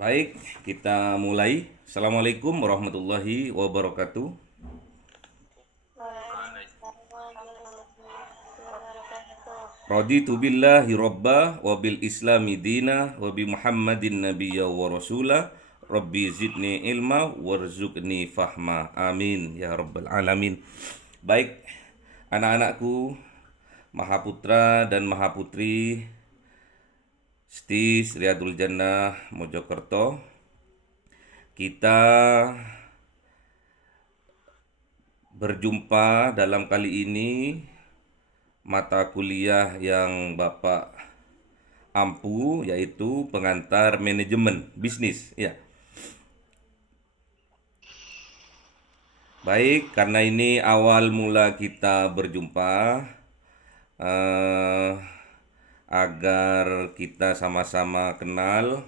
Baik, kita mulai. Assalamualaikum warahmatullahi wabarakatuh. Waalaikumsalam warahmatullahi wabarakatuh. Raditu billahi robba wa bil islami dina wa bi muhammadin nabiyya wa rasula. Rabbi zidni ilma warzuqni fahma. Amin ya rabbal alamin. Baik, anak-anakku, Mahaputra dan Mahaputri STIS Riyadul Jannah Mojokerto, kita berjumpa dalam kali ini mata kuliah yang Bapak ampu, yaitu pengantar manajemen bisnis ya. Baik, karena ini awal mula kita berjumpa, eh, agar kita sama-sama kenal,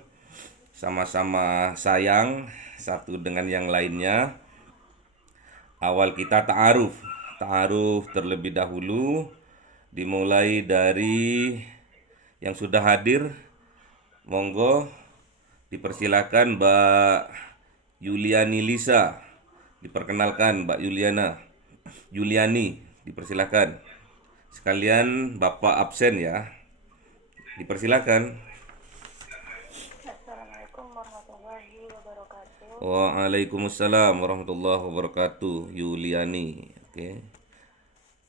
sama-sama sayang satu dengan yang lainnya. Awal kita ta'aruf. Ta'aruf terlebih dahulu, dimulai dari yang sudah hadir. Monggo dipersilakan Mbak Yuliani Lisa. Diperkenalkan Mbak Yuliani, dipersilakan. Sekalian Bapak absen ya. Dipersilakan. Assalamualaikum warahmatullahi wabarakatuh. Waalaikumsalam warahmatullahi wabarakatuh. Yuliani. Oke.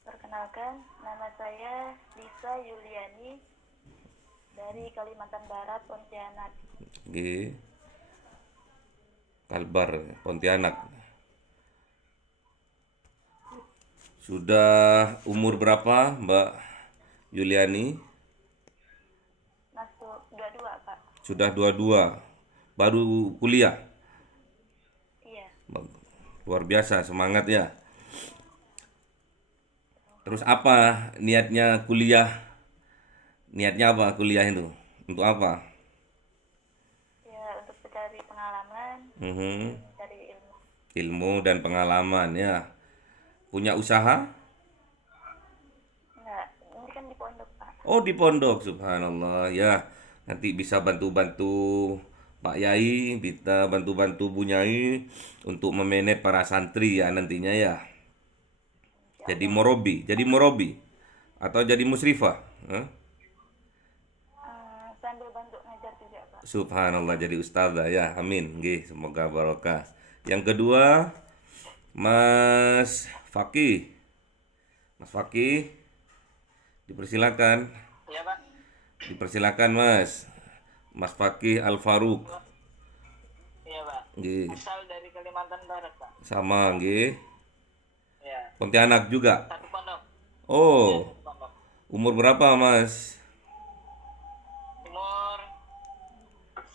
Perkenalkan, nama saya Lisa Yuliani dari Kalimantan Barat, Pontianak. Oke. Kalbar, Pontianak. Sudah umur berapa Mbak Yuliani? Masuk 22, Pak. Sudah 22. Baru kuliah. Iya. Luar biasa, semangat ya. Terus apa niatnya kuliah? Niatnya apa kuliah itu? Untuk apa? Ya, untuk mencari pengalaman, Mhm. mencari ilmu. Ilmu dan pengalaman ya. Punya usaha? Enggak, ini kan di pondok, Pak. Oh, di pondok, subhanallah ya. Nanti bisa bantu-bantu Pak Yai, bisa bantu-bantu Bu Nyai untuk memanage para santri ya nantinya ya. Insya Jadi Allah. morobi, atau jadi musrifah. Hah? Sambil bantu ngajar juga, Pak. Subhanallah, jadi ustazah ya. Amin. Nggih, semoga barokah. Yang kedua, Mas Fakih. Mas Fakih, dipersilakan. Iya Pak. Dipersilakan Mas. Mas Fakih Al Faruq. Iya Pak. Nggih. Asal dari Kalimantan Barat Pak. Sama nggih. Iya. Pontianak juga. Satu pondok. Iya Oh, satu pondok. umur berapa Mas? Umur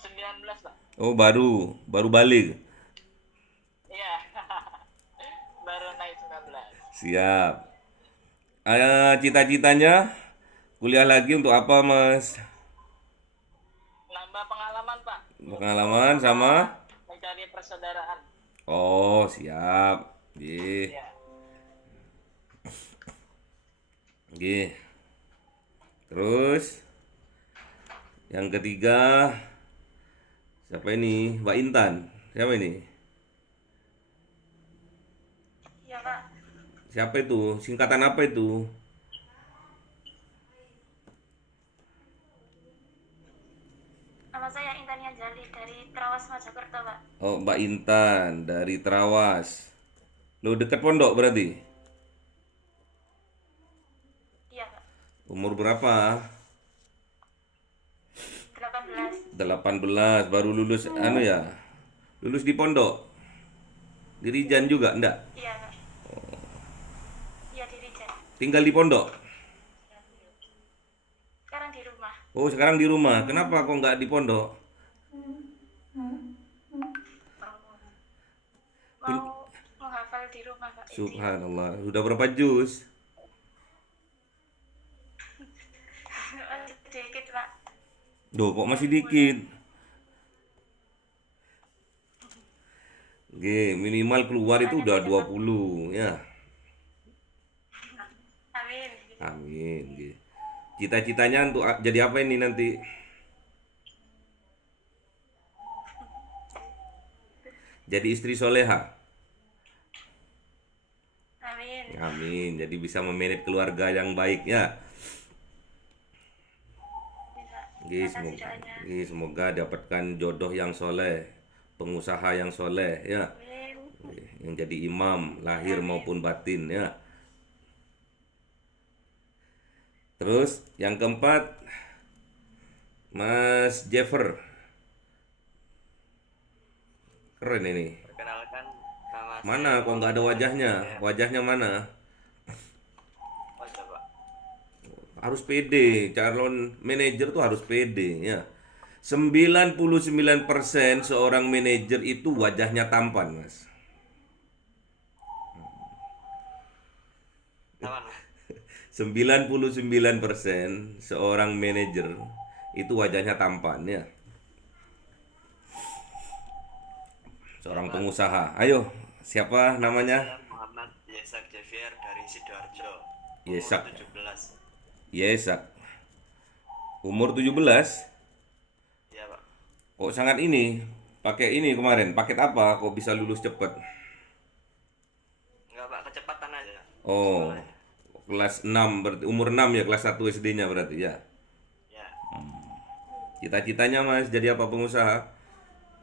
19 Pak. Oh, baru balik. Iya. Baru naik 19. Siap. Cita-citanya kuliah lagi untuk apa Mas? Nambah pengalaman Pak. Pengalaman sama? Mencari persaudaraan. Oh, siap. Nggih. Iya. Nggih. Terus yang ketiga, siapa ini? Mbak Intan. Siapa ini? Iya, Pak. Siapa itu? Singkatan apa itu? Nama saya Intania Jali dari Trawas Mojokerto, Pak. Oh, Mbak Intan dari Trawas. Lo deket pondok berarti? Iya, Pak. Umur berapa? 18. 18, baru lulus anu ya. Lulus di pondok. Di Rijan juga enggak? Iya, Pak. Iya, di Rijan. Tinggal di pondok. Sekarang di rumah. Oh, sekarang di rumah. Kenapa kok enggak di pondok? Mau menghafal di rumah, Pak. Subhanallah. Sudah berapa juz? Masih sedikit, Pak. Duh, kok masih dikit? Oke, minimal keluar itu udah 20 ya. Amin. Amin. Oke. Cita-citanya untuk jadi apa ini nanti? jadi istri soleha. Amin. Amin. Jadi bisa memanage keluarga yang baik ya. Bisa. Nggih, Makasih semoga, doanya. nggih, semoga dapatkan jodoh yang soleh, pengusaha yang soleh ya. Amin. Nggih, yang jadi imam lahir maupun batin ya. Terus yang keempat, Mas Jeffer. Keren ini. Perkenalkan, nama Mana saya kok nggak ada wajahnya? Ya. Wajahnya mana? Oh, coba. Harus pede. Calon manajer tuh harus pede ya. 99% seorang manajer itu wajahnya tampan, Mas. Taman. 99% seorang manajer itu wajahnya tampan ya. Seorang pengusaha. Ayo, siapa namanya? Saya Muhammad Yesak Javier dari Sidoarjo. Yesak. Umur 17. Yesak. Umur 17. Iya, Pak. Kok sangat ini? Pakai ini kemarin. Paket apa kok bisa lulus cepat? Enggak, Pak, kecepatan aja. Oh, Sekolahnya. kelas 6 berarti umur 6 ya, kelas 1 SD-nya berarti ya. Ya, Cita-citanya Mas jadi apa, pengusaha?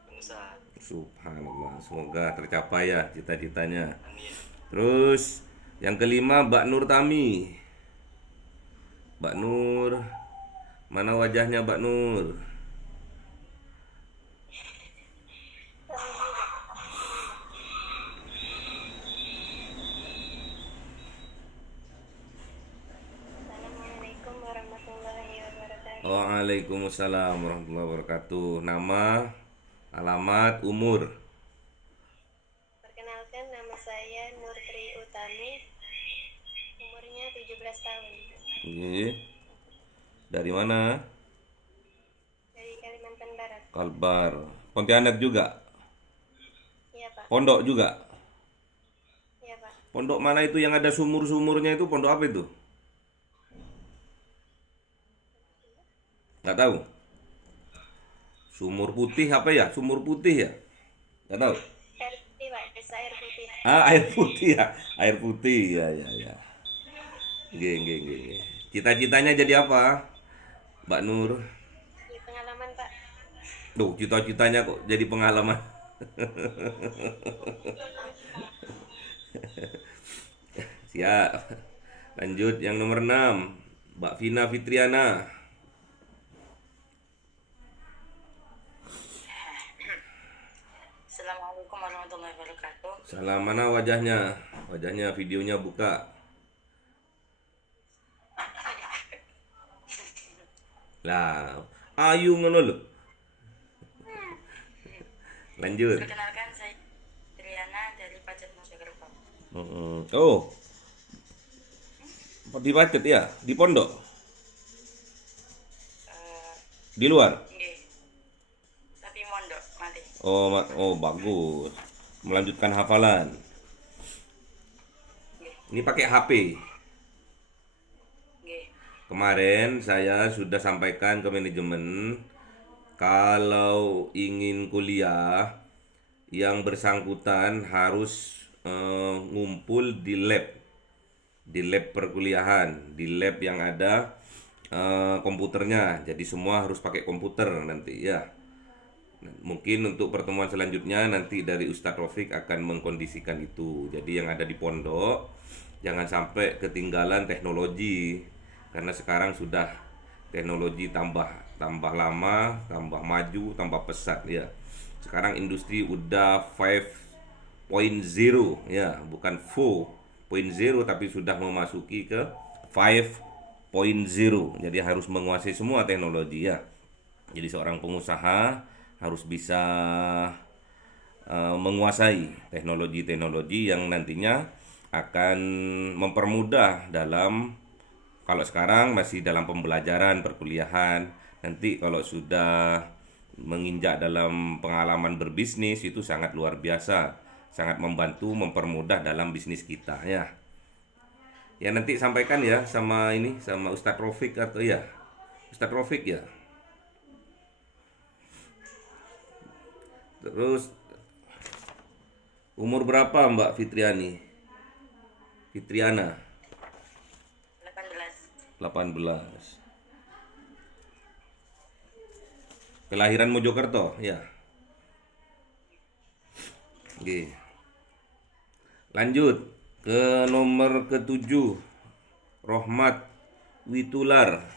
pengusaha. Subhanallah, semoga tercapai ya cita-citanya. Amin. Terus yang kelima, Mbak Nur Tami. Mbak Nur, mana wajahnya Mbak Nur? Assalamualaikum warahmatullahi wabarakatuh. Waalaikumsalam warahmatullahi wabarakatuh. Nama, alamat, umur. Perkenalkan, nama saya Nurtri Utami. Umurnya 17 tahun. Iya. Dari mana? Dari Kalimantan Barat. Kalbar. Pontianak juga. Iya, Pak. Pondok juga. Iya, Pak. Pondok mana itu yang ada sumur-sumurnya itu? Pondok apa itu? Nggak tahu. Sumur putih apa ya? Sumur putih ya? Nggak tahu. Air putih, Pak. Desa Air Putih. Ah, air putih ya. Air putih ya, ya, ya. Nggih. Cita-citanya jadi apa, Mbak Nur? Di pengalaman, Pak. Duh, cita-citanya kok jadi pengalaman. Siap. Lanjut yang nomor 6, Mbak Vina Fitriana. Assalamualaikum warahmatullahi wabarakatuh. Salah, mana wajahnya? Wajahnya, videonya buka. Lah, ayu ngono lho. Lanjut. Perkenalkan, saya Triana dari Pacet Mojokerto. Oh, di Pacet ya? Di pondok? Di luar? Nggih. Tapi mondok mati. Oh, bagus. Melanjutkan hafalan. Ini pakai HP. Nggih. Kemarin saya sudah sampaikan ke manajemen, kalau ingin kuliah yang bersangkutan harus ngumpul di lab perkuliahan, di lab yang ada komputernya. Jadi semua harus pakai komputer nanti ya. Mungkin untuk pertemuan selanjutnya nanti dari Ustadz Rafiq akan mengkondisikan itu. Jadi yang ada di pondok jangan sampai ketinggalan teknologi, karena sekarang sudah teknologi tambah lama, tambah maju, tambah pesat ya. Sekarang industri udah 5.0 ya, bukan 4.0 tapi sudah memasuki ke 5.0. Jadi harus menguasai semua teknologi ya. Jadi seorang pengusaha harus bisa menguasai teknologi-teknologi yang nantinya akan mempermudah dalam, kalau sekarang masih dalam pembelajaran perkuliahan, nanti kalau sudah menginjak dalam pengalaman berbisnis itu sangat luar biasa, sangat membantu, mempermudah dalam bisnis kita ya. Ya nanti sampaikan ya sama ini, sama Ustadz Rafiq atau ya Ustadz Rafiq ya. Terus Umur berapa Mbak Fitriani? Fitriana? 18. 18. Kelahiran Mojokerto, ya. Oke. Lanjut ke nomor ke-7. Rohmat Witular.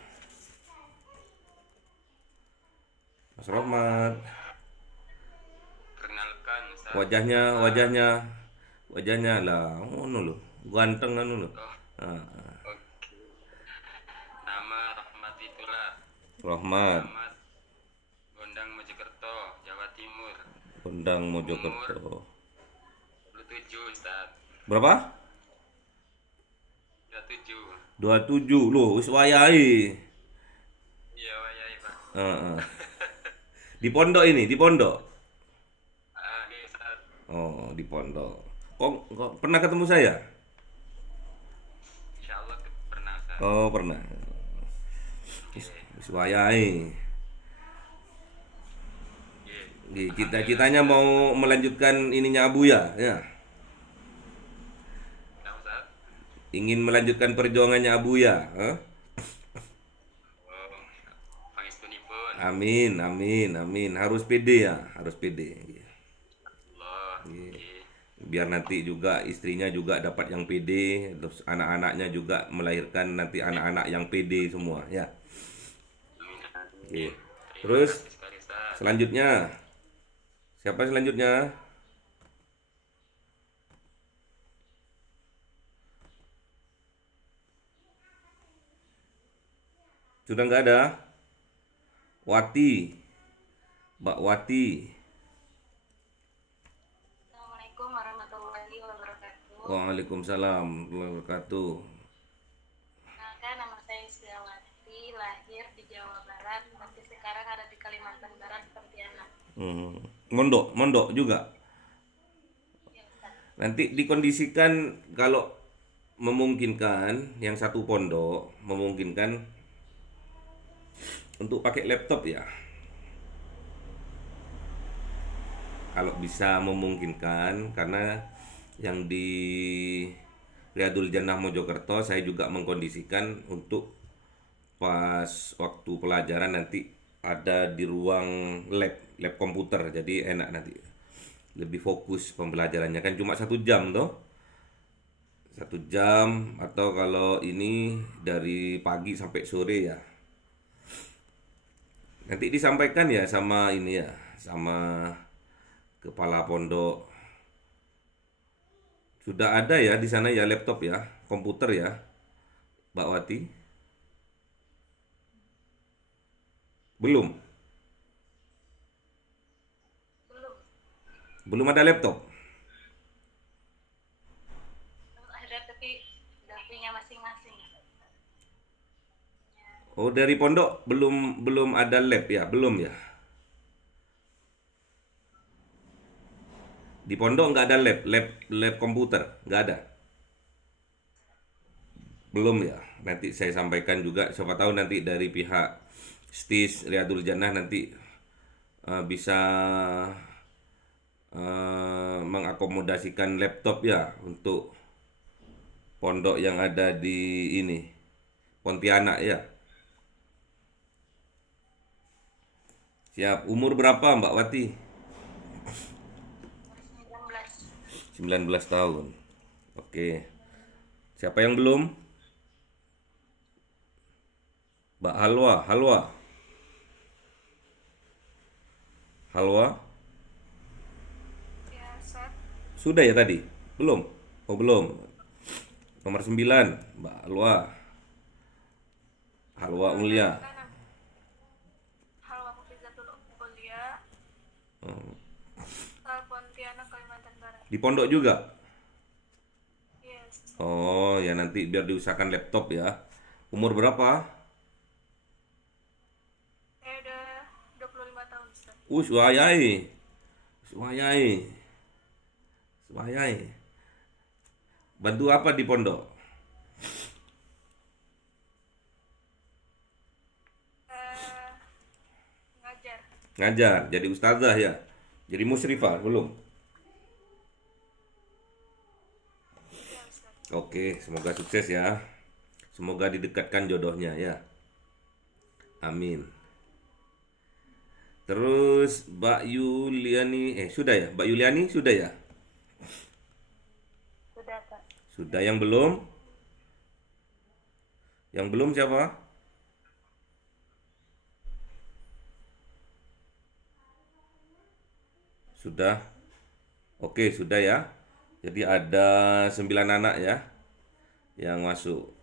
Mas Rohmat. Perkenalkan, Ustaz. Wajahnya lah, ngono lho. Ganteng anu lho. Ah, Oke. Nama Rahmat itulah. Rohmat Rahmat Gondang Mojokerto, Jawa Timur. Gondang Mojokerto. 27, Ustaz. Berapa? 27. 27 loh, wis wayahe. Iya, wayai, Pak. Heeh. Di pondok ini, di pondok. Oke, Ustaz. Oh, di pondok. Kok pernah ketemu saya? Insyaallah pernah, Ustaz. Oh, pernah. Wis wayahe. Oke. Cita-citanya mau melanjutkan ininya Abuya, ya. Nah, Ustaz. Ingin melanjutkan perjuangannya Abuya, eh? Oh, pangestunipun. Amin, amin, amin. Harus pede ya, harus pede. Allah. Oke. Biar nanti juga istrinya juga dapat yang pede, terus anak-anaknya juga melahirkan nanti anak-anak yang pede semua, ya. Amin. Oke. Terima Terus kasih sekali, Ustaz. selanjutnya, siapa selanjutnya? Sudah nggak ada? Wati, Mbak Wati. Assalamualaikum warahmatullahi wabarakatuh. Waalaikumsalam warahmatullahi wabarakatuh. Perkenalkan, nama saya Isdawati, lahir di Jawa Barat, tapi sekarang ada di Kalimantan Barat, Pontianak. Mondok juga. Ya, Ustaz. Nanti dikondisikan kalau memungkinkan, yang satu pondok memungkinkan untuk pakai laptop ya. Kalau bisa memungkinkan, karena yang di Riyadul Jannah Mojokerto saya juga mengkondisikan untuk pas waktu pelajaran nanti ada di ruang lab komputer, jadi enak nanti lebih fokus pembelajarannya, kan cuma 1 jam toh, 1 jam, atau kalau ini dari pagi sampai sore ya. Nanti disampaikan ya sama ini ya, sama kepala pondok. Sudah ada ya di sana ya laptop ya, komputer ya, Mbak Wati? Belum? Belum. Belum ada laptop? Ada tapi udah punya masing-masing. Oh, dari pondok belum ada lab ya, belum ya? Di pondok nggak ada lab komputer, nggak ada. Belum ya. Nanti saya sampaikan juga, siapa tahu nanti dari pihak STIS Riyadul Jannah nanti bisa mengakomodasikan laptop ya untuk pondok yang ada di ini Pontianak ya. Siap. Umur berapa Mbak Wati? 19 tahun. Oke. Siapa yang belum? Mbak Halwa. Ya, Ustaz. Sudah ya tadi? Belum? Oh, belum. Nomor 9, Mbak Halwa Mulia. Halwa Mufizatul Ulia, Pontianak, Kalimantan Barat. Di pondok juga? Yes. Oh, ya nanti biar diusahakan laptop ya. Umur berapa? Udah 25 tahun, Ustaz. Wayai. Bantu apa di pondok? Ngajar. Ngajar, jadi ustazah ya. Jadi musyrifah belum? Oke, semoga sukses ya. Semoga didekatkan jodohnya ya. Amin. Terus Mbak Yuliani, sudah ya? Mbak Yuliani sudah ya? Sudah, Kak. Sudah. Yang belum? Yang belum siapa? Sudah. Oke, sudah ya. Jadi ada 9 anak ya yang masuk.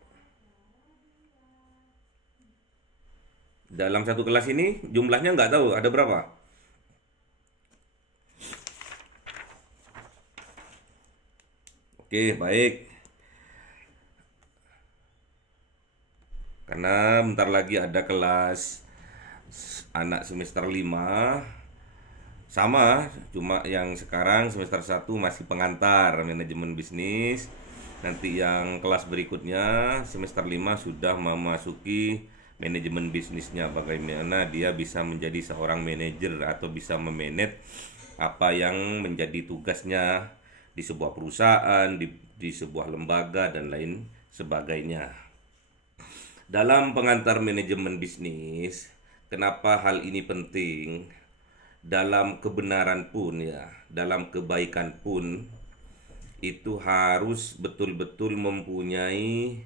Dalam satu kelas ini jumlahnya nggak tahu ada berapa? Oke, baik. Karena bentar lagi ada kelas anak semester 5. Sama, cuma yang sekarang semester 1 masih pengantar manajemen bisnis. Nanti yang kelas berikutnya semester 5 sudah memasuki manajemen bisnisnya, bagaimana dia bisa menjadi seorang manajer atau bisa memanage apa yang menjadi tugasnya di sebuah perusahaan, di sebuah lembaga dan lain sebagainya. Dalam pengantar manajemen bisnis, kenapa hal ini penting? Dalam kebenaran pun ya, dalam kebaikan pun itu harus betul-betul mempunyai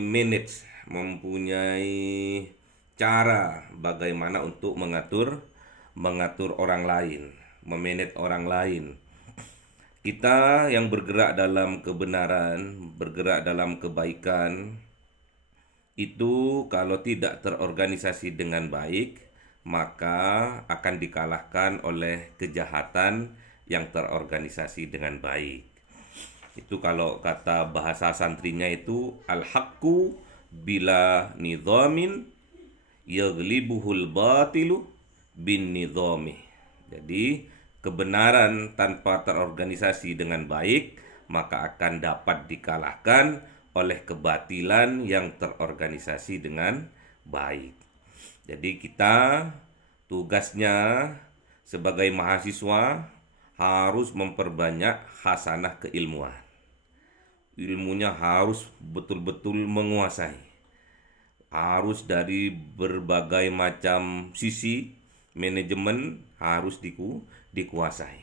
manage, mempunyai cara bagaimana untuk mengatur orang lain, memanage orang lain. Kita yang bergerak dalam kebenaran, bergerak dalam kebaikan, itu kalau tidak terorganisasi dengan baik, maka akan dikalahkan oleh kejahatan yang terorganisasi dengan baik. Itu kalau kata bahasa santrinya itu al-haqqu bila nidhamin yaghlibuhul batilu bin nidhami. Jadi kebenaran tanpa terorganisasi dengan baik maka akan dapat dikalahkan oleh kebatilan yang terorganisasi dengan baik. Jadi kita tugasnya sebagai mahasiswa harus memperbanyak hasanah keilmuan. Ilmunya harus betul-betul menguasai. Harus dari berbagai macam sisi manajemen harus dikuasai.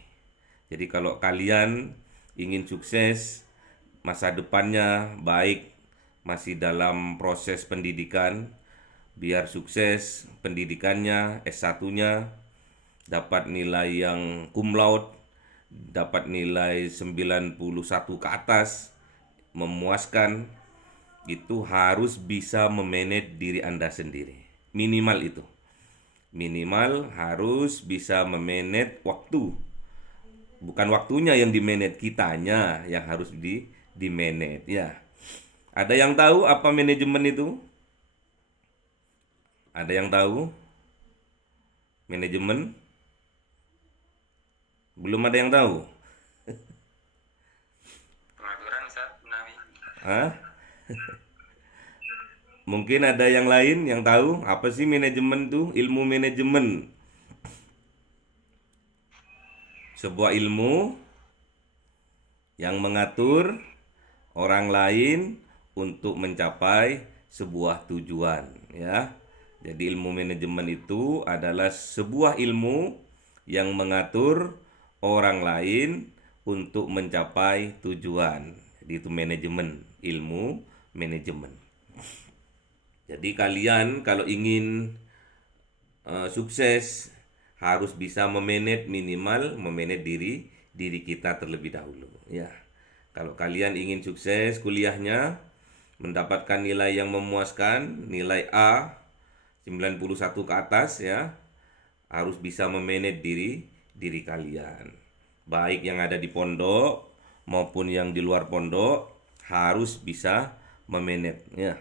Jadi kalau kalian ingin sukses, masa depannya baik, masih dalam proses pendidikan, biar sukses pendidikannya, S1-nya dapat nilai yang cum laude, dapat nilai 91 ke atas, memuaskan, itu harus bisa memanage diri Anda sendiri. Minimal itu. Minimal harus bisa memanage waktu. Bukan waktunya yang di-manage, kitanya yang harus di-manage ya. Ada yang tahu apa manajemen itu? Ada yang tahu? Manajemen? Belum ada yang tahu? Pengaturan Ustaz Nawi. Hah? Mungkin ada yang lain yang tahu apa sih manajemen itu? Ilmu manajemen. Sebuah ilmu yang mengatur orang lain untuk mencapai sebuah tujuan ya. Jadi ilmu manajemen itu adalah sebuah ilmu yang mengatur orang lain untuk mencapai tujuan. Jadi itu manajemen, ilmu manajemen. Jadi kalian kalau ingin sukses harus bisa memanage, minimal memanage diri kita terlebih dahulu ya. Kalau kalian ingin sukses kuliahnya, mendapatkan nilai yang memuaskan, nilai A 91 ke atas ya, harus bisa memanage diri kalian. Baik yang ada di pondok maupun yang di luar pondok harus bisa memanage ya.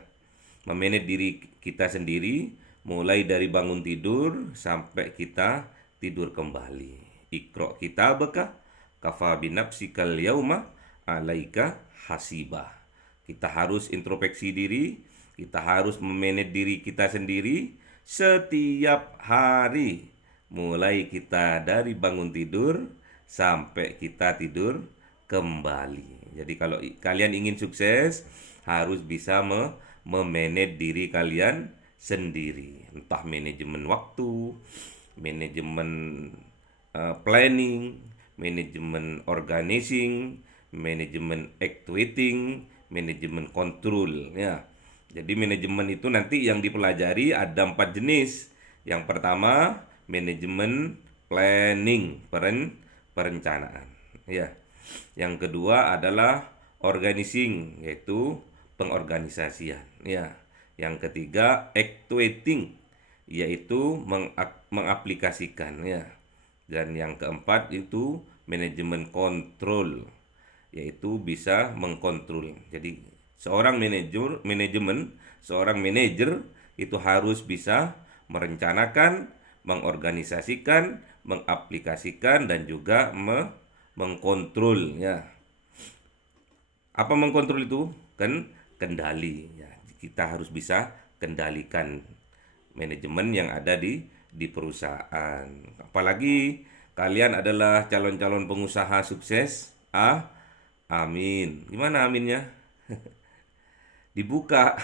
Memanage diri kita sendiri mulai dari bangun tidur sampai kita tidur kembali. Iqra kitabaka kafa binafsikal yauma alaika hasibah. Kita harus introspeksi diri, kita harus memanage diri kita sendiri setiap hari. Mulai kita dari bangun tidur sampai kita tidur kembali. Jadi kalau kalian ingin sukses, harus bisa memanage diri kalian sendiri. Entah manajemen waktu, manajemen planning, manajemen organizing, manajemen actuating, manajemen control ya. Jadi manajemen itu nanti yang dipelajari ada 4 jenis. Yang pertama, manajemen planning, perencanaan ya. Yang kedua adalah organizing, yaitu pengorganisasian ya. Yang ketiga, actuating, yaitu mengaplikasikan ya. Dan yang keempat itu manajemen kontrol, yaitu bisa mengkontrol. Jadi seorang manajer itu harus bisa merencanakan, mengorganisasikan, mengaplikasikan dan juga mengkontrol ya. Apa mengkontrol itu? Kan kendali ya. Kita harus bisa kendalikan manajemen yang ada di perusahaan. Apalagi kalian adalah calon-calon pengusaha sukses. Amin. Gimana aminnya? Dibuka.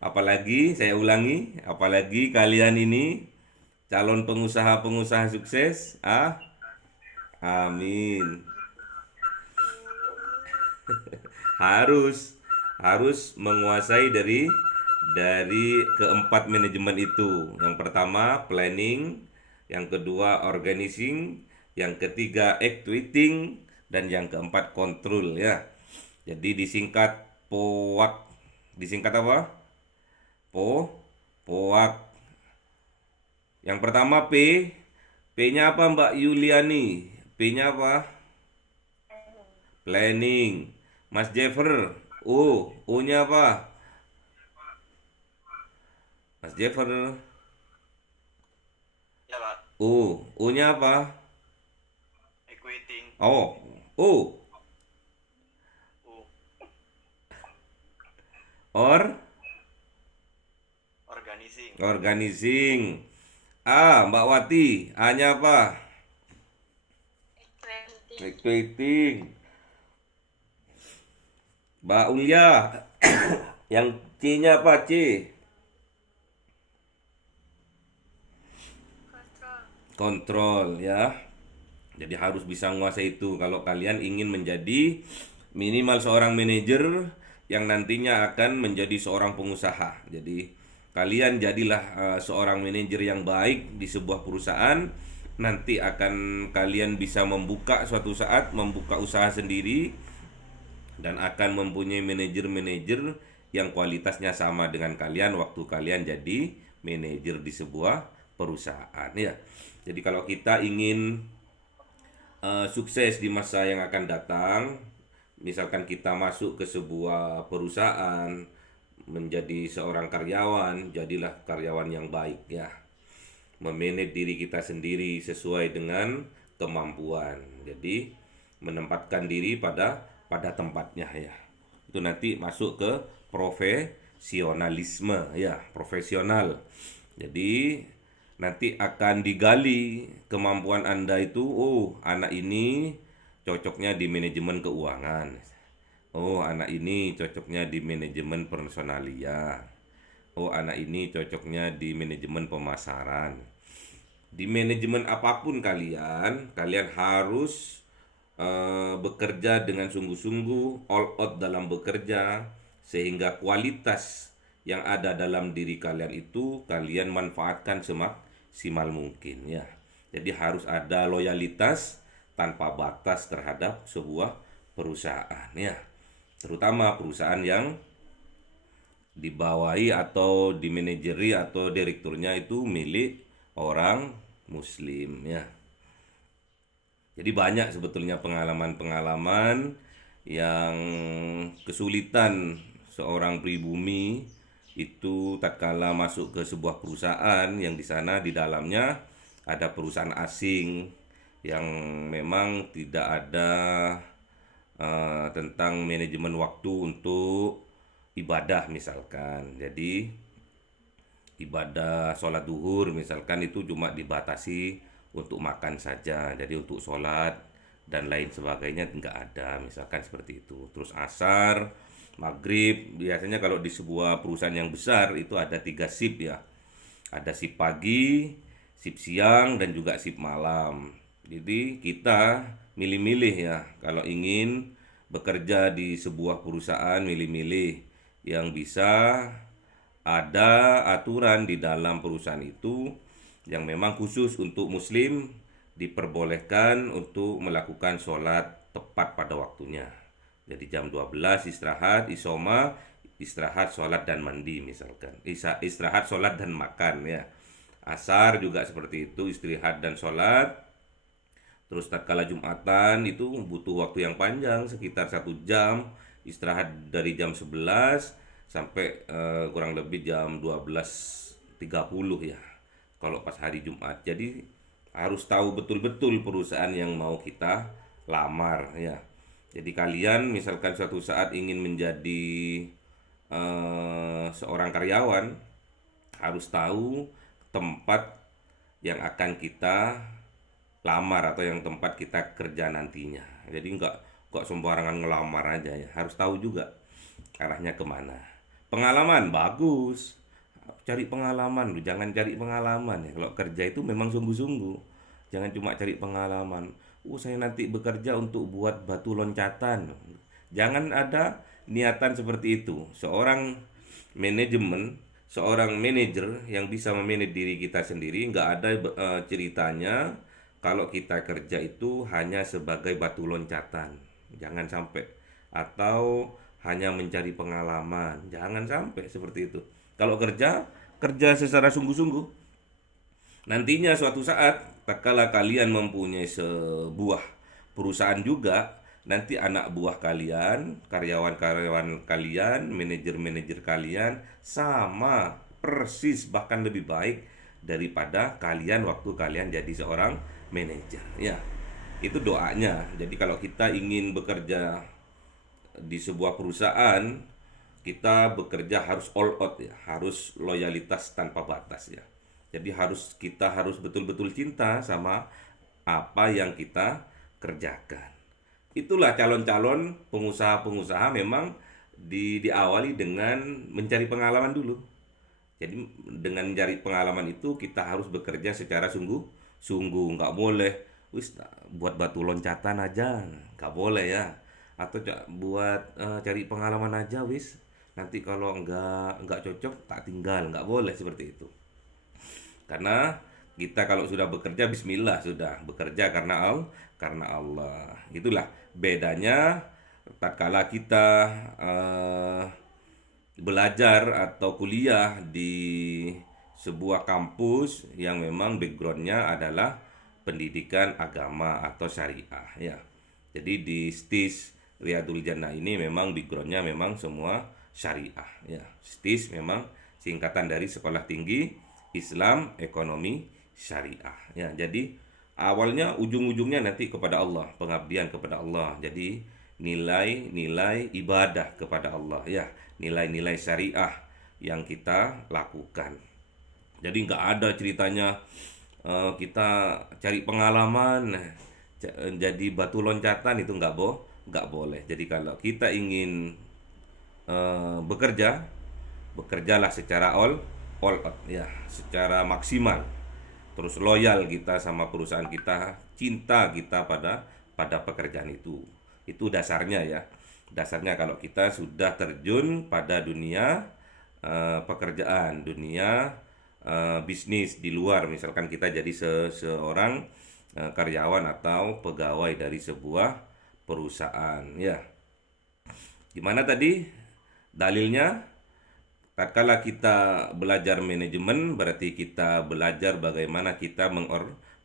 Apalagi, saya ulangi, apalagi kalian ini calon pengusaha-pengusaha sukses. Amin. harus menguasai dari keempat manajemen itu. Yang pertama planning, yang kedua organizing, yang ketiga actuating, dan yang keempat kontrol ya. Jadi disingkat POAK. Disingkat apa? POAK. Yang pertama P-nya apa Mbak Yuliani? P-nya apa? Planning. Mas Jeffer, O-nya apa? Mas Jeffer. Ya, Pak. O-nya apa? Equating. O. U. Organizing. Mbak Wati, A-nya apa? Actuating. Mbak Ulia, yang C-nya apa? C. Kontrol ya. Jadi harus bisa menguasai itu kalau kalian ingin menjadi minimal seorang manajer yang nantinya akan menjadi seorang pengusaha. Jadi kalian jadilah seorang manajer yang baik di sebuah perusahaan. Nanti akan kalian bisa membuka suatu saat membuka usaha sendiri dan akan mempunyai manajer-manajer yang kualitasnya sama dengan kalian waktu kalian jadi manajer di sebuah perusahaan ya. Jadi kalau kita ingin sukses di masa yang akan datang, misalkan kita masuk ke sebuah perusahaan menjadi seorang karyawan, jadilah karyawan yang baik ya. Memanage diri kita sendiri sesuai dengan kemampuan. Jadi menempatkan diri pada tempatnya ya. Itu nanti masuk ke profesionalisme ya, profesional. Jadi nanti akan digali kemampuan Anda itu. Anak ini cocoknya di manajemen keuangan. Anak ini cocoknya di manajemen personalia. Anak ini cocoknya di manajemen pemasaran. Di manajemen apapun kalian harus bekerja dengan sungguh-sungguh, all out dalam bekerja, sehingga kualitas yang ada dalam diri kalian itu kalian manfaatkan semaksimal mungkin ya. Jadi harus ada loyalitas tanpa batas terhadap sebuah perusahaan ya. Terutama perusahaan yang dibawahi atau dimanajeri atau direkturnya itu milik orang muslim ya. Jadi banyak sebetulnya pengalaman-pengalaman yang kesulitan seorang pribumi itu tatkala masuk ke sebuah perusahaan yang di sana di dalamnya ada perusahaan asing yang memang tidak ada tentang manajemen waktu untuk ibadah misalkan. Jadi ibadah sholat duhur misalkan itu cuma dibatasi untuk makan saja, jadi untuk sholat dan lain sebagainya nggak ada, misalkan seperti itu. Terus asar, maghrib, biasanya kalau di sebuah perusahaan yang besar itu ada 3 shift ya, ada shift pagi, shift siang, dan juga shift malam. Jadi kita milih-milih ya, kalau ingin bekerja di sebuah perusahaan, milih-milih yang bisa ada aturan di dalam perusahaan itu yang memang khusus untuk muslim, diperbolehkan untuk melakukan sholat tepat pada waktunya. Jadi jam 12 istirahat, isoma, istirahat, sholat dan mandi misalkan. Istirahat, sholat dan makan ya. Asar juga seperti itu, istirahat dan sholat. Terus tatkala Jumatan itu butuh waktu yang panjang, sekitar 1 jam, istirahat dari jam 11 sampai kurang lebih jam 12.30 ya, kalau pas hari Jumat. Jadi harus tahu betul-betul perusahaan yang mau kita lamar ya. Jadi kalian misalkan suatu saat ingin menjadi seorang karyawan, harus tahu tempat yang akan kita lamar atau yang tempat kita kerja nantinya. Jadi nggak sembarangan ngelamar aja ya, harus tahu juga arahnya kemana. Pengalaman bagus, cari pengalaman, jangan cari pengalaman ya. Kalau kerja itu memang sungguh-sungguh, jangan cuma cari pengalaman. Saya nanti bekerja untuk buat batu loncatan. Jangan ada niatan seperti itu. Seorang manajer yang bisa memanage diri kita sendiri, nggak ada ceritanya kalau kita kerja itu hanya sebagai batu loncatan. Jangan sampai. Atau hanya mencari pengalaman. Jangan sampai seperti itu. Kalau kerja secara sungguh-sungguh. Nantinya suatu saat, tatkala kalian mempunyai sebuah perusahaan juga, nanti anak buah kalian, karyawan-karyawan kalian, manajer-manajer kalian sama persis bahkan lebih baik daripada kalian waktu kalian jadi seorang manajer. Ya, itu doanya. Jadi kalau kita ingin bekerja di sebuah perusahaan, kita bekerja harus all out ya, harus loyalitas tanpa batas ya. Jadi kita harus betul-betul cinta sama apa yang kita kerjakan. Itulah calon-calon pengusaha-pengusaha memang diawali dengan mencari pengalaman dulu. Jadi dengan mencari pengalaman itu kita harus bekerja secara sungguh-sungguh, nggak boleh buat batu loncatan aja, nggak boleh ya. Atau buat cari pengalaman aja nanti kalau nggak cocok tak tinggal, nggak boleh seperti itu. Karena kita kalau sudah bekerja, bismillah, sudah bekerja karena Allah. Itulah bedanya tatkala kita belajar atau kuliah di sebuah kampus yang memang backgroundnya adalah pendidikan agama atau syariah ya. Jadi di STIS Riyadul Jannah ini memang backgroundnya memang semua syariah ya. STIS memang singkatan dari Sekolah Tinggi Islam Ekonomi Syariah ya. Jadi awalnya ujung-ujungnya nanti kepada Allah, pengabdian kepada Allah. Jadi nilai-nilai ibadah kepada Allah ya, nilai-nilai syariah yang kita lakukan. Jadi nggak ada ceritanya kita cari pengalaman jadi batu loncatan, itu nggak boleh. Jadi kalau kita ingin bekerjalah secara all out ya, secara maksimal. Terus loyal kita sama perusahaan kita, cinta kita pada pekerjaan itu. Itu dasarnya ya. Dasarnya kalau kita sudah terjun pada dunia pekerjaan, dunia bisnis di luar, misalkan kita jadi seorang karyawan atau pegawai dari sebuah perusahaan ya. Gimana tadi dalilnya? Tatkala kita belajar manajemen, berarti kita belajar bagaimana kita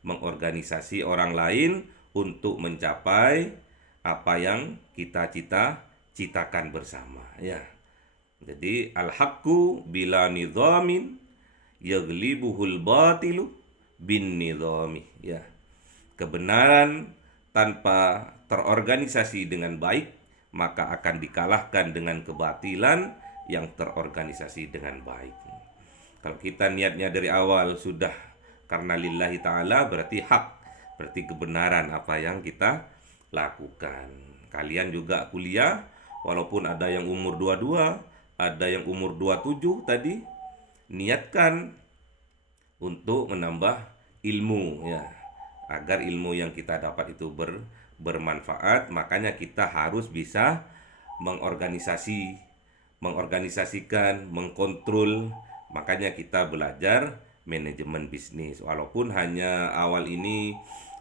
mengorganisasi orang lain untuk mencapai apa yang kita cita-citakan bersama ya. Jadi al-haqqu bila nidhamin yaghlibuhul batilu bin nidhami ya. Kebenaran tanpa terorganisasi dengan baik maka akan dikalahkan dengan kebatilan yang terorganisasi dengan baik. Kalau kita niatnya dari awal sudah karena lillahi ta'ala, berarti hak, berarti kebenaran apa yang kita lakukan. Kalian juga kuliah, walaupun ada yang umur 22, ada yang umur 27 tadi, niatkan untuk menambah ilmu ya, agar ilmu yang kita dapat itu bermanfaat. Makanya kita harus bisa mengorganisasikan, mengkontrol. Makanya kita belajar manajemen bisnis. Walaupun hanya awal ini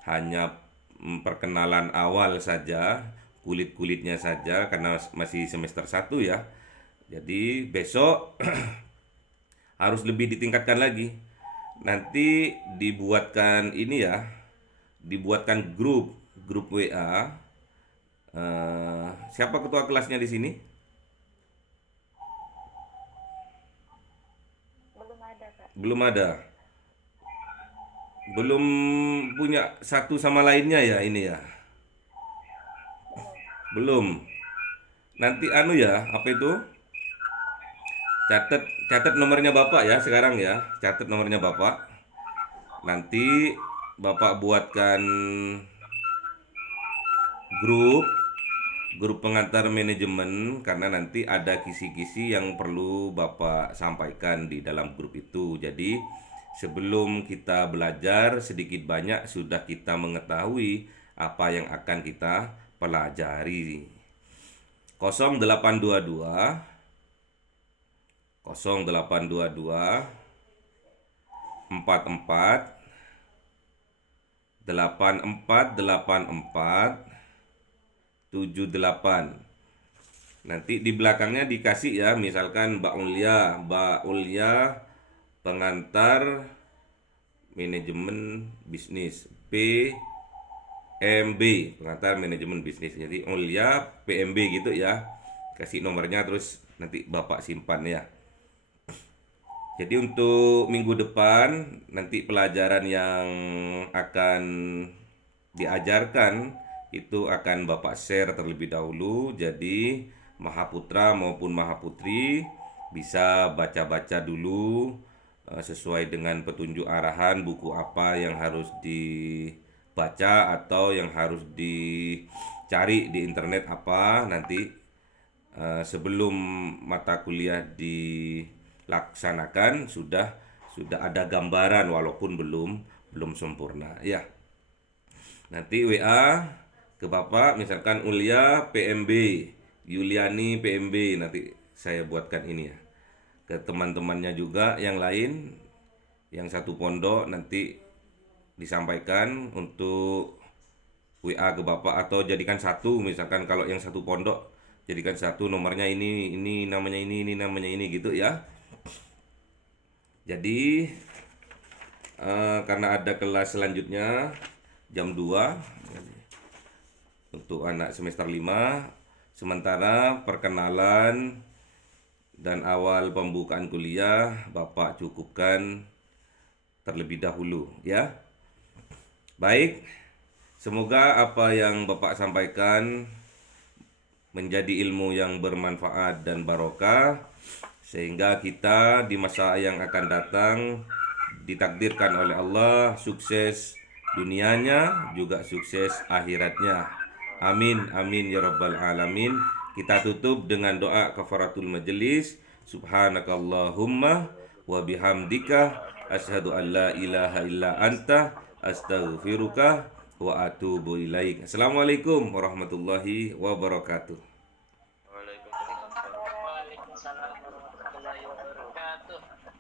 hanya perkenalan awal saja, kulit-kulitnya saja karena masih semester 1 ya. Jadi besok harus lebih ditingkatkan lagi. Nanti dibuatkan ini ya, dibuatkan grup WA. Siapa ketua kelasnya di sini? Belum ada, Kak. Belum ada. Belum punya satu sama lainnya ya ini ya. Belum. Nanti anu ya, apa itu? Catat nomornya Bapak ya sekarang ya. Catat nomornya Bapak. Nanti Bapak buatkan grup pengantar manajemen, karena nanti ada kisi-kisi yang perlu Bapak sampaikan di dalam grup itu. Jadi sebelum kita belajar, sedikit banyak sudah kita mengetahui apa yang akan kita pelajari. 0822 44 84 78. Nanti di belakangnya dikasih ya, misalkan Mbak Ulia pengantar manajemen bisnis, PMB pengantar manajemen bisnis. Jadi Ulia PMB gitu ya. Kasih nomornya terus nanti Bapak simpan ya. Jadi untuk minggu depan nanti pelajaran yang akan diajarkan itu akan Bapak share terlebih dahulu. Jadi Mahaputra maupun Mahaputri bisa baca-baca dulu sesuai dengan petunjuk arahan buku apa yang harus dibaca atau yang harus dicari di internet apa. Nanti sebelum mata kuliah dilaksanakan sudah ada gambaran walaupun belum sempurna ya. Nanti WA ke Bapak, misalkan Ulia PMB, Yuliani PMB, nanti saya buatkan ini ya. Ke teman-temannya juga yang lain, yang satu pondok, nanti disampaikan untuk WA ke Bapak atau jadikan satu. Misalkan kalau yang satu pondok jadikan satu, nomornya ini namanya ini namanya ini gitu ya. Jadi karena ada kelas selanjutnya jam 2 untuk anak semester 5, sementara perkenalan dan awal pembukaan kuliah Bapak cukupkan terlebih dahulu ya. Baik, semoga apa yang Bapak sampaikan menjadi ilmu yang bermanfaat dan barokah, sehingga kita di masa yang akan datang ditakdirkan oleh Allah sukses dunianya juga sukses akhiratnya. Amin amin ya rabbal alamin. Kita tutup dengan doa kafaratul majelis. Subhanakallahumma wa bihamdika asyhadu an la ilaha illa anta astaghfiruka wa atubu ilaik. Assalamualaikum warahmatullahi wabarakatuh.